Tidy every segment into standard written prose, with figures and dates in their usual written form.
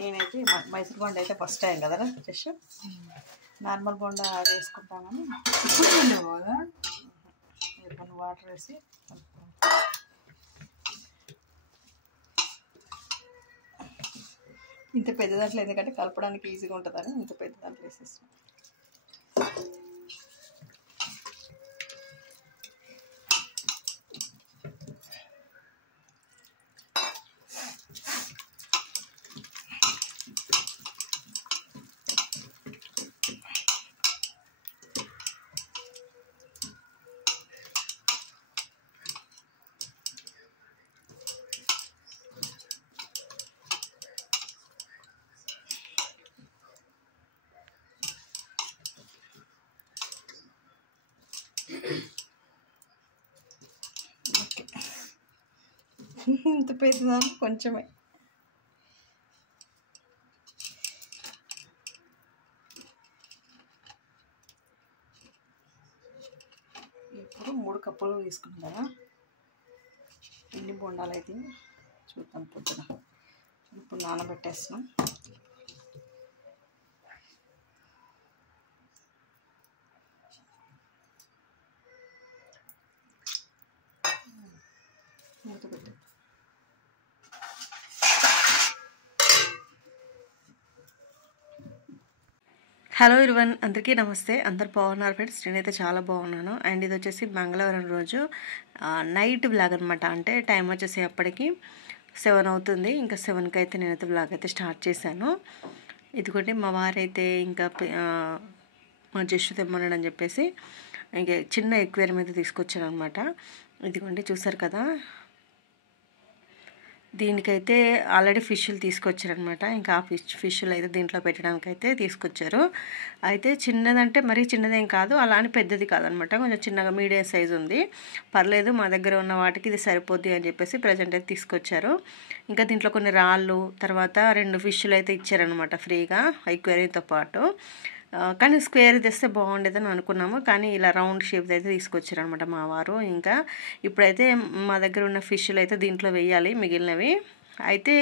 నేనైతే మైసూర్ బోండా అయితే first time కదా జస్ట్ నార్మల్ బోండా వేసుకుంటామని కొన్ని వాటర్ వేసి ఇంత పెద్ద దాంట్లో ఎందుకంటే కలపడానికి ఈజీగా ఉంటుందని ఇంత పెద్ద దాంట్లో వేసేస్తాం. ఇంత పెద్దదాన్ని కొంచెమే ఇప్పుడు 3 కప్పులు తీసుకున్నాం కదా. ఎన్ని బొండాలు అయితే చూద్దాం. పొద్దున ఇప్పుడు నానబెట్టేస్తున్నాం. మూత పెట్టు. హలో ఇర్వన్, అందరికీ నమస్తే. అందరు బాగున్నారు ఫ్రెండ్స్? నేనైతే చాలా బాగున్నాను. అండ్ ఇది వచ్చేసి మంగళవారం రోజు నైట్ వ్లాగ్ అనమాట. అంటే టైం వచ్చేసి అప్పటికి 7 అవుతుంది. ఇంకా 7కి అయితే నేనైతే వ్లాగ్ అయితే స్టార్ట్ చేశాను. ఇదిగోండి మా వారైతే ఇంకా మా జస్ట్ తెమ్మన్నాడు అని చెప్పేసి ఇంకా చిన్న ఎక్వేరియం అయితే తీసుకొచ్చాను అనమాట. ఇదిగోండి చూసారు కదా, దీనికైతే ఆల్రెడీ ఫిష్లు తీసుకొచ్చారనమాట. ఇంకా ఆ ఫిష్లు అయితే దీంట్లో పెట్టడానికి అయితే తీసుకొచ్చారు. అయితే చిన్నదంటే మరీ చిన్నదేం కాదు, అలానే పెద్దది కాదనమాట, కొంచెం చిన్నగా మీడియం సైజు ఉంది. పర్లేదు, మా దగ్గర ఉన్న వాటికి ఇది సరిపోద్ది అని చెప్పేసి ప్రజెంట్ అయితే తీసుకొచ్చారు. ఇంకా దీంట్లో కొన్ని రాళ్ళు, తర్వాత 2 ఫిష్లు అయితే ఇచ్చారనమాట ఫ్రీగా ఎక్వేరియంతో పాటు. కానీ స్క్వేర్ తెస్తే బాగుండేదని అనుకున్నాము, కానీ ఇలా రౌండ్ షేప్ అయితే తీసుకొచ్చారనమాట మా వారు. ఇంకా ఇప్పుడైతే మా దగ్గర ఉన్న ఫిష్లు అయితే దీంట్లో వేయాలి మిగిలినవి. అయితే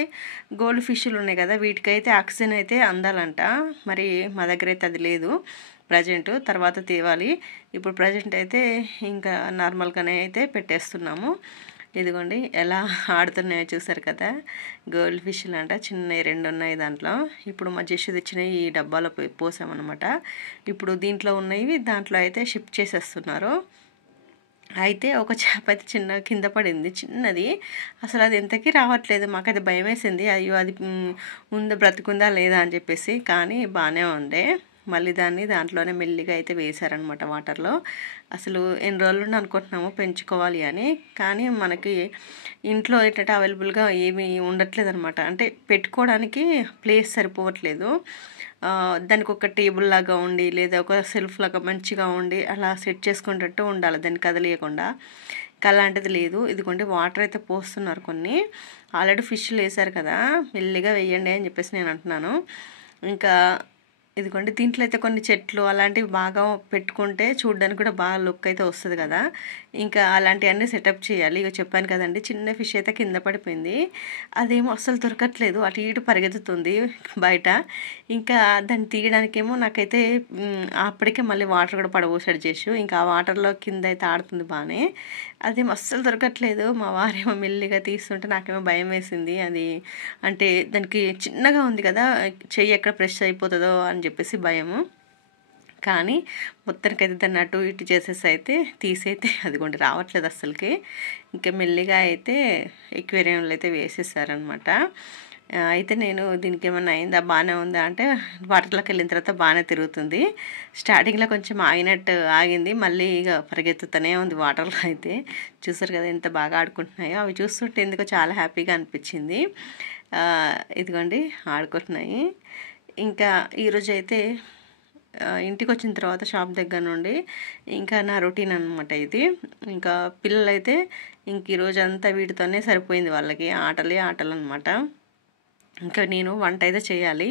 గోల్డ్ ఫిష్లు ఉన్నాయి కదా, వీటికైతే ఆక్సిజన్ అయితే అందాలంట. మరి మా దగ్గర అయితే అది లేదు ప్రజెంట్, తర్వాత తేవాలి. ఇప్పుడు ప్రజెంట్ అయితే ఇంకా నార్మల్గానే అయితే పెట్టేస్తున్నాము. ఇదిగోండి ఎలా ఆడుతున్నాయో చూసారు కదా, గోల్డ్ ఫిష్లు అంట. చిన్నవి 2 ఉన్నాయి దాంట్లో. ఇప్పుడు మా జస్ట్ తెచ్చినవి ఈ డబ్బాలో పోసామన్నమాట. ఇప్పుడు దీంట్లో ఉన్నవి దాంట్లో అయితే షిఫ్ట్ చేసేస్తున్నారు. అయితే ఒక చేప అయితే చిన్న కింద పడింది, చిన్నది. అసలు అది ఎంతకీ రావట్లేదు. మాకైతే భయం వేసింది, అయ్యో అది ఉందా బ్రతుకుందా లేదా అని చెప్పేసి. కానీ బాగానే ఉండే. మళ్ళీ దాంట్లోనే మెల్లిగా అయితే వేశారనమాట వాటర్లో. అసలు ఎన్ని రోజులు అనుకుంటున్నాము పెంచుకోవాలి అని, కానీ మనకి ఇంట్లో ఏంటంటే అవైలబుల్గా ఏమీ ఉండట్లేదు అనమాట. అంటే పెట్టుకోవడానికి ప్లేస్ సరిపోవట్లేదు. దానికి ఒక టేబుల్ లాగా ఉండి, లేదా ఒక సెల్ఫ్ లాగా మంచిగా ఉండి అలా సెట్ చేసుకునేటట్టు ఉండాలి, దాన్ని కదలియకుండా. ఇంకా అలాంటిది లేదు. ఇదిగోండి వాటర్ అయితే పోస్తున్నారు కొన్ని. ఆల్రెడీ ఫిష్లు వేసారు కదా, మెల్లిగా వేయండి అని చెప్పేసి నేను అంటున్నాను. ఇంకా ఇదిగోండి దీంట్లో అయితే కొన్ని చెట్లు అలాంటివి బాగా పెట్టుకుంటే చూడడానికి కూడా బాగా లుక్ అయితే వస్తుంది కదా. ఇంకా అలాంటివన్నీ సెటప్ చేయాలి. ఇక చెప్పాను కదండి, చిన్న ఫిష్ అయితే కింద పడిపోయింది. అదేమో అస్సలు దొరకట్లేదు, అటు ఇటు పరిగెత్తుతుంది బయట. ఇంకా దాన్ని తీయడానికేమో నాకైతే అప్పటికే మళ్ళీ వాటర్ కూడా పడబోసాడు చేసి. ఇంకా ఆ వాటర్లో కింద అయితే ఆడుతుంది బాగానే. అదేమో అస్సలు దొరకట్లేదు. మా వారేమో మెల్లిగా తీస్తుంటే నాకేమో భయం వేసింది. అది అంటే దానికి చిన్నగా ఉంది కదా, చెయ్యి ఎక్కడ ప్రెస్ అయిపోతుందో అని చెప్పేసి భయము. కానీ మొత్తానికైతే దాన్ని అటు ఇటు చేసేసి అయితే తీసైతే అదిగోండి రావట్లేదు అస్సలకి. ఇంకా మెల్లిగా అయితే ఎక్వేరియంలో అయితే వేసేసారనమాట. అయితే నేను దీనికి ఏమన్నా అయిందా, బాగానే ఉందా అంటే వాటర్లోకి వెళ్ళిన తర్వాత బాగానే తిరుగుతుంది. స్టార్టింగ్లో కొంచెం ఆగింది, మళ్ళీ ఇక పరిగెత్తుతూనే ఉంది వాటర్లో. అయితే చూసారు కదా ఎంత బాగా ఆడుకుంటున్నాయో. అవి చూస్తుంటే ఎందుకో చాలా హ్యాపీగా అనిపించింది. ఇదిగోండి ఆడుకుంటున్నాయి. ఇంకా ఈరోజు అయితే ఇంటికి వచ్చిన తర్వాత షాప్ దగ్గర నుండి ఇంకా నా రొటీన్ అనమాట ఇది. ఇంకా పిల్లలైతే ఇంక ఈరోజు అంతా వీటితోనే సరిపోయింది, వాళ్ళకి ఆటలు అనమాట. ఇంకా నేను వంట అయితే చేయాలి.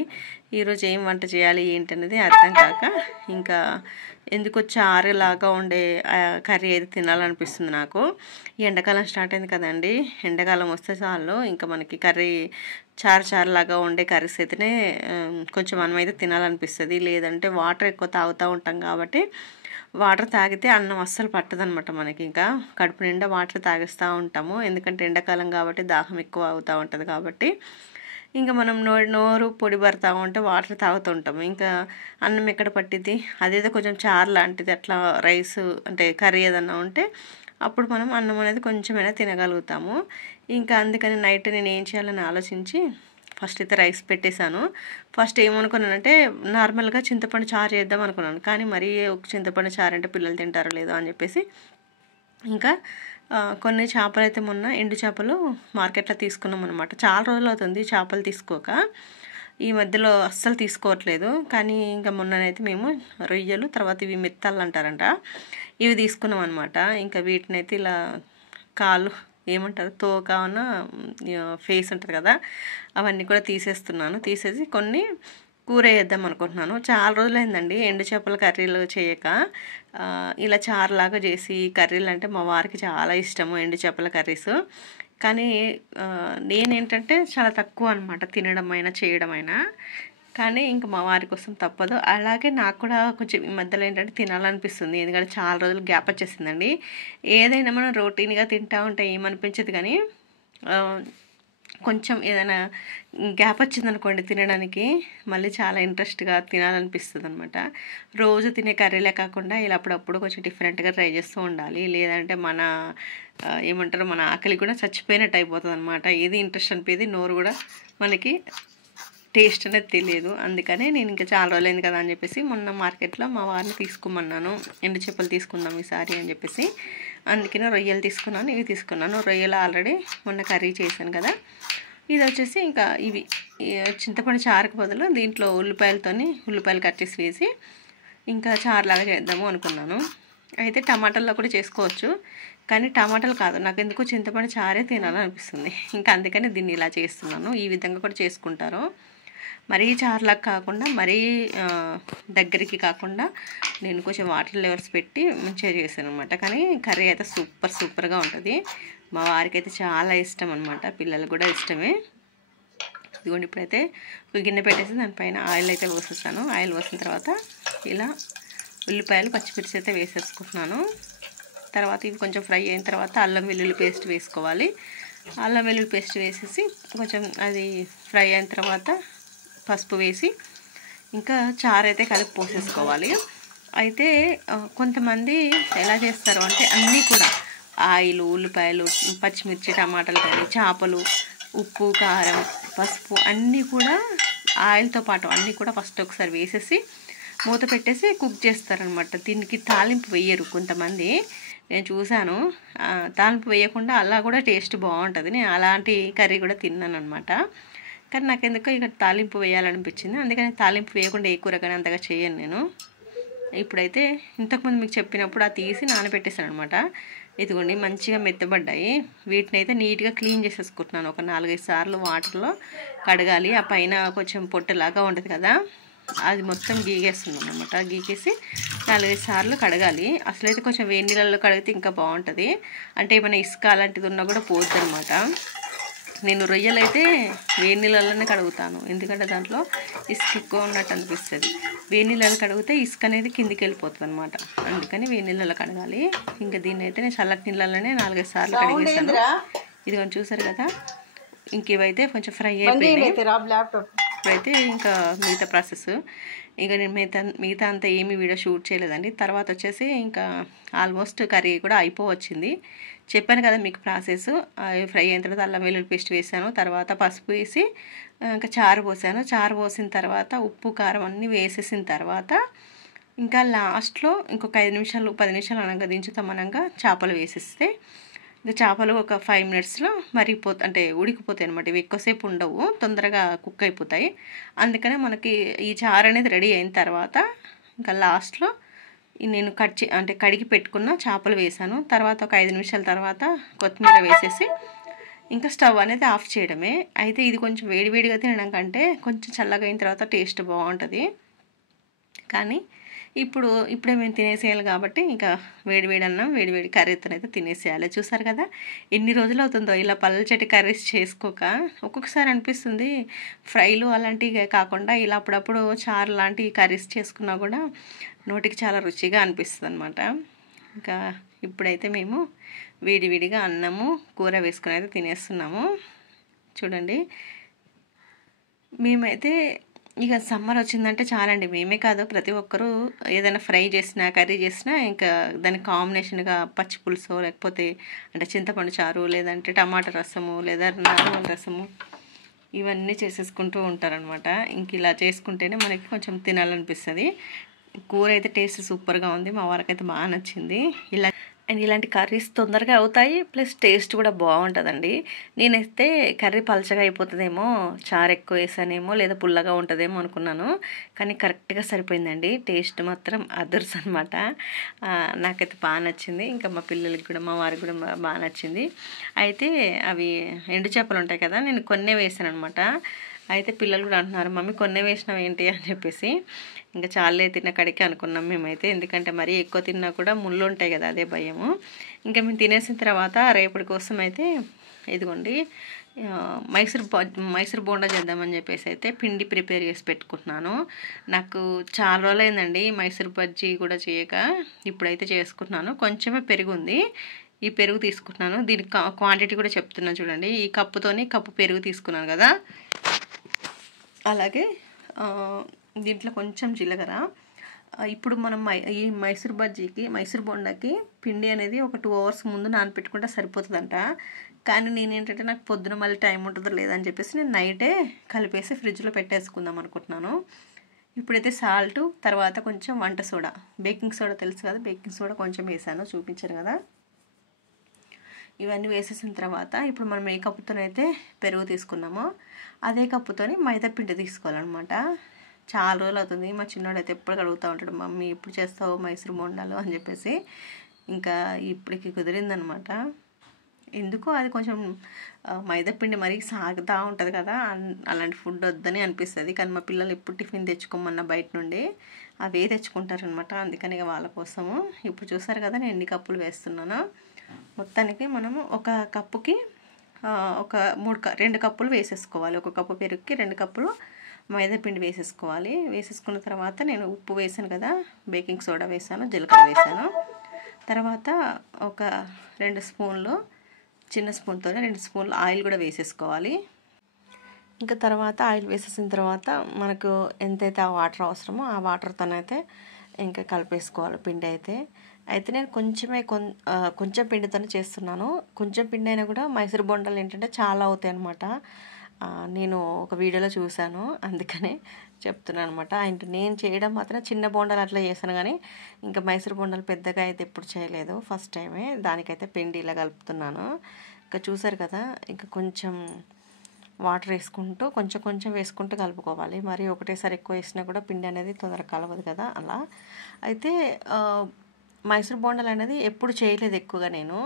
ఈరోజు ఏం వంట చేయాలి ఏంటనేది అర్థం కాక ఇంకా ఎందుకు చారులాగా ఉండే కర్రీ అయితే తినాలనిపిస్తుంది నాకు. ఈ ఎండాకాలం స్టార్ట్ అయింది కదండి, ఎండాకాలం వస్తే చాలు ఇంకా మనకి కర్రీ చారులాగా ఉండే కర్రీస్ అయితేనే కొంచెం మనమైతే తినాలనిపిస్తుంది. లేదంటే వాటర్ ఎక్కువ తాగుతూ ఉంటాం కాబట్టి వాటర్ తాగితే అన్నం అస్సలు పట్టదనమాట మనకి. ఇంకా కడుపు నిండా వాటర్ తాగిస్తూ ఉంటాము, ఎందుకంటే ఎండాకాలం కాబట్టి దాహం ఎక్కువ అవుతూ ఉంటుంది కాబట్టి. ఇంకా మనం నోరు పొడి పడతా ఉంటే వాటర్ తాగుతుంటాము, ఇంకా అన్నం ఎక్కడ పట్టిద్ది. అదేదో కొంచెం చారు లాంటిది అట్లా రైస్ అంటే కర్రీ ఏదన్నా ఉంటే అప్పుడు మనం అన్నం అనేది కొంచెమైనా తినగలుగుతాము. ఇంకా అందుకని నైట్ నేను ఏం చేయాలని ఆలోచించి ఫస్ట్ అయితే రైస్ పెట్టేశాను. ఫస్ట్ ఏమనుకున్నానంటే నార్మల్గా చింతపండు చారు చేద్దాం అనుకున్నాను, కానీ మరీ చింతపండు చారు అంటే పిల్లలు తింటారో లేదో అని చెప్పేసి ఇంకా కొన్ని చేపలు అయితే మొన్న ఎండు చేపలు మార్కెట్లో తీసుకున్నాం అనమాట. చాలా రోజులు అవుతుంది చేపలు తీసుకోక, ఈ మధ్యలో అస్సలు తీసుకోవట్లేదు. కానీ ఇంకా మొన్ననైతే మేము రొయ్యలు, తర్వాత ఇవి మెత్తలు అంటారంట, ఇవి తీసుకున్నాం అనమాట. ఇంకా వీటిని అయితే ఇలా కాళ్ళు ఏమంటారు తోకన ఫేస్ ఉంటుంది కదా, అవన్నీ కూడా తీసేస్తున్నాను. తీసేసి కొన్ని కూర వేద్దాం అనుకుంటున్నాను. చాలా రోజులైందండి ఎండు చేపల కర్రీలు చేయక. ఇలా చారులాగా చేసి కర్రీలు అంటే మా వారికి చాలా ఇష్టము ఎండు చేపల కర్రీస్. కానీ నేనేంటంటే చాలా తక్కువ అనమాట తినడం అయినా చేయడం అయినా, కానీ ఇంకా మా వారి కోసం తప్పదు. అలాగే నాకు కూడా కొంచెం ఈ మధ్యలో ఏంటంటే తినాలనిపిస్తుంది, ఎందుకంటే చాలా రోజులు గ్యాప్ వచ్చేసిందండి. ఏదైనా మనం రొటీన్గా తింటూ ఉంటే ఏమనిపించదు, కానీ కొంచెం ఏదైనా గ్యాప్ వచ్చిందనుకోండి తినడానికి మళ్ళీ చాలా ఇంట్రెస్ట్గా తినాలనిపిస్తుంది అనమాట. రోజు తినే కర్రీలే కాకుండా ఇలా అప్పుడప్పుడు కొంచెం డిఫరెంట్గా ట్రై చేస్తూ ఉండాలి, లేదంటే మన ఏమంటారు మన ఆకలి కూడా చచ్చిపోయినట్టు అయిపోతుంది అనమాట. ఏది ఇంట్రెస్ట్ అనిపించేది, నోరు కూడా మనకి టేస్ట్ అనేది తెలియదు. అందుకనే నేను ఇంకా చాలా రోజులైంది కదా అని చెప్పేసి మొన్న మార్కెట్లో మా వారిని తీసుకోమన్నాను, ఎండు చేపలు తీసుకుందాం ఈసారి అని చెప్పేసి. అందుకనే రొయ్యలు తీసుకున్నాను, ఇవి తీసుకున్నాను. రొయ్యలు ఆల్రెడీ మొన్న కర్రీ చేశాను కదా. ఇది వచ్చేసి ఇంకా ఇవి చింతపండు చారుకు బదులు దీంట్లో ఉల్లిపాయలు కట్ చేసి వేసి ఇంకా చారులాగా చేద్దాము అనుకున్నాను. అయితే టమాటాల్లో కూడా చేసుకోవచ్చు, కానీ టమాటాలు కాదు, నాకు ఎందుకో చింతపండు చారే తినాలనిపిస్తుంది. ఇంకా అందుకని దీన్ని ఇలా చేస్తున్నాను. ఈ విధంగా కూడా చేసుకుంటారు, మరీ చారులాగా కాకుండా మరీ దగ్గరికి కాకుండా నేను కొంచెం వాటర్ లెవెల్స్ పెట్టి మంచిగా చేశాను అనమాట. కానీ కర్రీ అయితే సూపర్గా ఉంటుంది. మా వారికి అయితే చాలా ఇష్టం అనమాట, పిల్లలు కూడా ఇష్టమే. ఇదిగోండి ఇప్పుడైతే ఒక గిన్నె పెట్టేసి దానిపైన ఆయిల్ అయితే పోసేస్తాను. ఆయిల్ పోసిన తర్వాత ఇలా ఉల్లిపాయలు పచ్చిమిర్చి అయితే వేసేసుకుంటున్నాను. తర్వాత ఇవి కొంచెం ఫ్రై అయిన తర్వాత అల్లం వెల్లుల్లి పేస్ట్ వేసుకోవాలి. అల్లం వెల్లుల్లి పేస్ట్ వేసేసి కొంచెం అది ఫ్రై అయిన తర్వాత పసుపు వేసి ఇంకా చారు అయితే కలిపి పోసేసుకోవాలి. అయితే కొంతమంది ఎలా చేస్తారు అంటే అన్నీ కూడా ఆయిల్, ఉల్లిపాయలు, పచ్చిమిర్చి, టమాటాలు కానీ చేపలు, ఉప్పు, కారం, పసుపు అన్నీ కూడా ఆయిల్తో పాటు అన్నీ కూడా ఫస్ట్ ఒకసారి వేసేసి మూత పెట్టేసి కుక్ చేస్తారనమాట. దీనికి తాలింపు వేయరు కొంతమంది, నేను చూశాను. తాలింపు వేయకుండా అలా కూడా టేస్ట్ బాగుంటుంది. నేను అలాంటి కర్రీ కూడా తిన్నాను అనమాట. కానీ నాకు ఎందుకో ఇక్కడ తాలింపు వేయాలనిపించింది, అందుకని తాలింపు వేయకుండా ఏ కూర కానీ అంతగా చేయను నేను. ఇప్పుడైతే ఇంతకుముందు మీకు చెప్పినప్పుడు అది తీసి నానబెట్టేసాను అనమాట. ఇదిగోండి మంచిగా మెత్తబడ్డాయి. వీటిని అయితే నీట్గా క్లీన్ చేసేసుకుంటున్నాను. ఒక 4-5 సార్లు వాటర్లో కడగాలి. ఆ పైన కొంచెం పొట్టులాగా ఉంటుంది కదా, అది మొత్తం గీగేస్తున్నాను అనమాట. గీకేసి 4-5 సార్లు కడగాలి. అసలైతే కొంచెం వేడి నీళ్ళల్లో కడిగితే ఇంకా బాగుంటుంది, అంటే ఏమైనా ఇసుక అలాంటిది ఉన్నా కూడా పోద్ది అనమాట. నేను రొయ్యలు అయితే వేడి నీళ్ళలోనే కడుగుతాను, ఎందుకంటే దాంట్లో ఇసుక ఎక్కువ ఉన్నట్టు అనిపిస్తుంది. వేడి నీళ్ళలో కడిగితే ఇసుక అనేది కిందికి వెళ్ళిపోతుంది అనమాట, అందుకని వేడి నీళ్ళలో కడగాలి. ఇంకా దీన్ని అయితే నేను చల్లటి నీళ్ళలోనే 4-5 సార్లు కడిగేసాను. ఇది కొంచెం చూసారు కదా. ఇంక ఇవైతే కొంచెం ఫ్రై అయిపోయినాయి. ఇప్పుడైతే ఇంకా మిగతా ప్రాసెస్ ఇంకా నేను మిగతా అంతా ఏమీ వీడియో షూట్ చేయలేదండి. తర్వాత వచ్చేసి ఇంకా ఆల్మోస్ట్ కర్రీ కూడా అయిపోవచ్చింది. చెప్పాను కదా మీకు ప్రాసెస్. ఫ్రై అయిన తర్వాత అల్లం వెల్లుల్లి పేస్ట్ వేసాను, తర్వాత పసుపు వేసి ఇంకా చారు పోసాను. చారు పోసిన తర్వాత ఉప్పు, కారం అన్నీ వేసేసిన తర్వాత ఇంకా లాస్ట్లో ఇంకొక 5 నిమిషాలు 10 నిమిషాలు అనగా దించుతామనగా చేపలు వేసేస్తే ఇంకా చేపలు ఒక 5 మినిట్స్లో అంటే ఉడికిపోతాయి అనమాట. ఇవి ఎక్కువసేపు ఉండవు, తొందరగా కుక్ అయిపోతాయి. అందుకనే మనకి ఈ చారు అనేది రెడీ అయిన తర్వాత ఇంకా లాస్ట్లో నేను కడిగి పెట్టుకున్న చేపలు వేసాను. తర్వాత ఒక 5 నిమిషాల తర్వాత కొత్తిమీర వేసేసి ఇంకా స్టవ్ అనేది ఆఫ్ చేయడమే. అయితే ఇది కొంచెం వేడివేడిగా తినడం కంటే కొంచెం చల్లగా అయిన తర్వాత టేస్ట్ బాగుంటుంది. కానీ ఇప్పుడే మేము తినేసేయాలి కాబట్టి ఇంకా వేడివేడి అన్నం వేడివేడి కర్రీతోనైతే తినేసేయాలి. చూసారు కదా ఎన్ని రోజులు అవుతుందో ఇలా పల్చటి కర్రీస్ చేసుకోక. ఒక్కొక్కసారి అనిపిస్తుంది ఫ్రైలు అలాంటివి కాకుండా ఇలా అప్పుడప్పుడు చారు లాంటి కర్రీస్ చేసుకున్నా కూడా నోటికి చాలా రుచిగా అనిపిస్తుంది అనమాట. ఇంకా ఇప్పుడైతే మేము వేడివేడిగా అన్నము కూర వేసుకుని అయితే తినేస్తున్నాము. చూడండి మేమైతే ఇక సమ్మర్ వచ్చిందంటే చాలండి, మేమే కాదు ప్రతి ఒక్కరూ ఏదైనా ఫ్రై చేసినా కర్రీ చేసినా ఇంకా దానికి కాంబినేషన్గా పచ్చి పులుసు లేకపోతే అంటే చింతపండు చారు లేదంటే టమాటా రసము లేదా నార్మల్ రసము ఇవన్నీ చేసేసుకుంటూ ఉంటారనమాట. ఇంక ఇలా చేసుకుంటేనే మనకి కొంచెం తినాలనిపిస్తుంది. కూర అయితే టేస్ట్ సూపర్గా ఉంది, మా వారికైతే బాగా నచ్చింది. అండ్ ఇలాంటి కర్రీస్ తొందరగా అవుతాయి, ప్లస్ టేస్ట్ కూడా బాగుంటుందండి. నేనైతే కర్రీ పలచగా అయిపోతుందేమో, చారు ఎక్కువ వేసానేమో లేదా పుల్లగా ఉంటుందేమో అనుకున్నాను, కానీ కరెక్ట్గా సరిపోయిందండి. టేస్ట్ మాత్రం అదర్స్ అనమాట. నాకైతే బాగా నచ్చింది. ఇంకా మా పిల్లలకి కూడా మా వారికి కూడా బాగా నచ్చింది. అయితే అవి ఎండు చేపలు ఉంటాయి కదా, నేను కొన్నే వేసాను అనమాట. అయితే పిల్లలు కూడా అంటున్నారు మమ్మీ కొన్నే వేసినావు ఏంటి అని చెప్పేసి. ఇంకా చాలే తిన్న కడికి అనుకున్నాం మేమైతే, ఎందుకంటే మరీ ఎక్కువ తిన్నా కూడా ముళ్ళు ఉంటాయి కదా, అదే భయము. ఇంకా మేము తినేసిన తర్వాత రేపటి కోసం అయితే ఇదిగోండి మైసూర్ బోండా చేద్దామని చెప్పేసి అయితే పిండి ప్రిపేర్ చేసి పెట్టుకుంటున్నాను. నాకు చాలా రోజులైందండి మైసూర్ బజ్జీ కూడా చేయక, ఇప్పుడైతే చేసుకుంటున్నాను. కొంచెమే పెరుగు ఉంది, ఈ పెరుగు తీసుకుంటున్నాను. దీనికి క్వాంటిటీ కూడా చెప్తున్నాను చూడండి. ఈ కప్పుతోని కప్పు పెరుగు తీసుకున్నాను కదా, అలాగే దీంట్లో కొంచెం జీలకర్ర. ఇప్పుడు మనం ఈ మైసూర్ బోండాకి పిండి అనేది ఒక 2 hours ముందు నానపెట్టుకుంటే సరిపోతుందంట. కానీ నేనేంటంటే నాకు పొద్దున మళ్ళీ టైం ఉంటుందో లేదని చెప్పేసి నేను నైటే కలిపేసి ఫ్రిడ్జ్లో పెట్టేసుకుందాం అనుకుంటున్నాను. ఇప్పుడైతే సాల్ట్, తర్వాత కొంచెం వంట సోడా, బేకింగ్ సోడా తెలుసు కదా, బేకింగ్ సోడా కొంచెం వేసాను, చూపించాను కదా. ఇవన్నీ వేసేసిన తర్వాత ఇప్పుడు మనం ఏ కప్పుతోనైతే పెరుగు తీసుకున్నామో అదే కప్పుతోని మైదా పిండి తీసుకోవాలన్నమాట. చాలా రోజులు అవుతుంది, మా చిన్నోడు అయితే ఎప్పుడు అడుగుతూ ఉంటాడు మమ్మీ ఎప్పుడు చేస్తావు మైసూర్ బోండాలు అని చెప్పేసి. ఇంకా ఇప్పటికి కుదిరిందనమాట. ఎందుకో అది కొంచెం మైదా పిండి మరీ సాగుతూ ఉంటుంది కదా, అలాంటి ఫుడ్ వద్దని అనిపిస్తుంది. కానీ మా పిల్లలు ఎప్పుడు టిఫిన్ తెచ్చుకోమన్నా బయట నుండి అవే తెచ్చుకుంటారనమాట, అందుకని వాళ్ళ కోసము. ఇప్పుడు చూసారు కదా నేను ఎన్ని కప్పులు వేస్తున్నానో. మొత్తానికి మనము ఒక కప్పుకి ఒక 2 కప్పులు వేసేసుకోవాలి. ఒక కప్పు పెరుగుకి 2 కప్పులు మైదా పిండి వేసేసుకోవాలి. వేసేసుకున్న తర్వాత నేను ఉప్పు వేసాను కదా, బేకింగ్ సోడా వేసాను, జీలకర్ర వేసాను. తర్వాత ఒక 2 స్పూన్లు, చిన్న స్పూన్తోనే 2 స్పూన్లు ఆయిల్ కూడా వేసేసుకోవాలి. ఇంకా తర్వాత ఆయిల్ వేసేసిన తర్వాత మనకు ఎంతైతే ఆ వాటర్ అవసరమో ఆ వాటర్తోనైతే ఇంకా కలిపేసుకోవాలి పిండి అయితే నేను కొంచెం పిండితోనే చేస్తున్నాను. కొంచెం పిండి అయినా కూడా మైసూర్ బొండాలు ఏంటంటే చాలా అవుతాయి అనమాట. నేను ఒక వీడియోలో చూశాను, అందుకనే చెప్తున్నాను అనమాట. అంటే నేను చేయడం మాత్రం చిన్న బొండాలు అట్లా చేశాను, కానీ ఇంకా మైసూర్ బొండాలు పెద్దగా అయితే ఎప్పుడు చేయలేదు, ఫస్ట్ టైమే. దానికైతే పిండి ఇలా కలుపుతున్నాను. ఇంకా చూసారు కదా, ఇంకా కొంచెం వాటర్ వేసుకుంటూ కొంచెం వేసుకుంటూ కలుపుకోవాలి. మరి ఒకటేసారి ఎక్కువ వేసినా కూడా పిండి అనేది తొందరగా కలవదు కదా, అలా. అయితే మైసూర్ బోండాలు అనేది ఎప్పుడు చేయలేదు ఎక్కువగా, నేను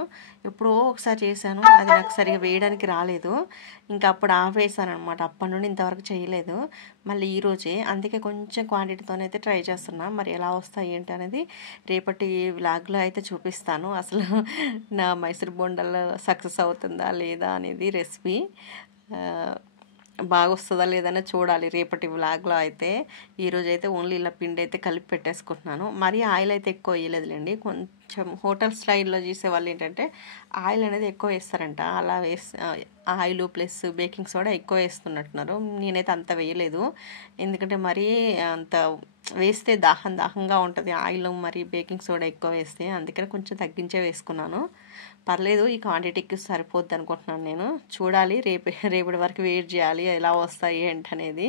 ఎప్పుడో ఒకసారి చేశాను, అది నాకు సరిగా వేయడానికి రాలేదు. ఇంకా అప్పుడు ఆపేసాను అనమాట, అప్పటి నుండి ఇంతవరకు చేయలేదు. మళ్ళీ ఈరోజే, అందుకే కొంచెం క్వాంటిటీతోనైతే ట్రై చేస్తున్నా. మరి ఎలా వస్తాయి ఏంటి అనేది రేపటి వ్లాగ్లో అయితే చూపిస్తాను. అసలు నా మైసూర్ బోండాలు సక్సెస్ అవుతుందా లేదా అనేది రెసిపీ బాగా వస్తుందా లేదని చూడాలి రేపటి వ్లాగ్లో అయితే. ఈరోజు అయితే ఓన్లీ ఇలా పిండి అయితే కలిపి పెట్టేసుకుంటున్నాను. మరీ ఆయిల్ అయితే ఎక్కువ వేయలేదులేండి. కొంచెం హోటల్ స్టైల్లో చేసే వాళ్ళు ఏంటంటే ఆయిల్ అనేది ఎక్కువ వేస్తారంట, అలా ఆయిల్ ప్లస్ బేకింగ్ సోడా ఎక్కువ వేస్తున్నట్టున్నారు. నేనైతే అంత వేయలేదు, ఎందుకంటే మరీ అంత వేస్తే దాహంగా ఉంటుంది ఆయిల్, మరి బేకింగ్ సోడా ఎక్కువ వేస్తే, అందుకని కొంచెం తగ్గించే వేసుకున్నాను. పర్లేదు, ఈ క్వాంటిటీకి సరిపోద్ది అనుకుంటున్నాను నేను. చూడాలి, రేపటి వరకు వెయిట్ చేయాలి ఎలా వస్తాయి ఏంటనేది.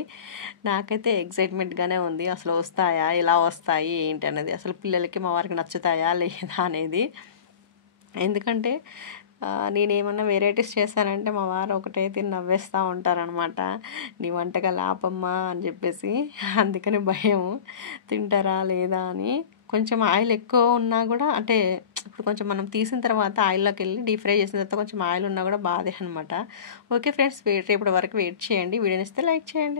నాకైతే ఎక్సైట్మెంట్గానే ఉంది, అసలు వస్తాయా, ఎలా వస్తాయి ఏంటి అనేది, అసలు పిల్లలకి మా వారికి నచ్చుతాయా లేదా అనేది. ఎందుకంటే నేనేమన్నా వెరైటీస్ చేశానంటే మా వారు ఒకటే తిని నవ్వేస్తూ ఉంటారనమాట, నీ వంటకాలు ఆపమ్మా అని చెప్పేసి. అందుకని భయం తింటారా లేదా అని. కొంచెం ఆయిల్ ఎక్కువ ఉన్నా కూడా, అంటే ఇప్పుడు ఇప్పుడు కొంచెం మనం తీసిన తర్వాత ఆయిల్లోకి వెళ్ళి డీప్ ఫ్రై చేసిన తర్వాత కొంచెం ఆయిల్ ఉన్నా కూడా బాధే అనమాట. ఓకే ఫ్రెండ్స్, రేపటి వరకు వెయిట్ చేయండి. వీడియోని ఇస్తే లైక్ చేయండి.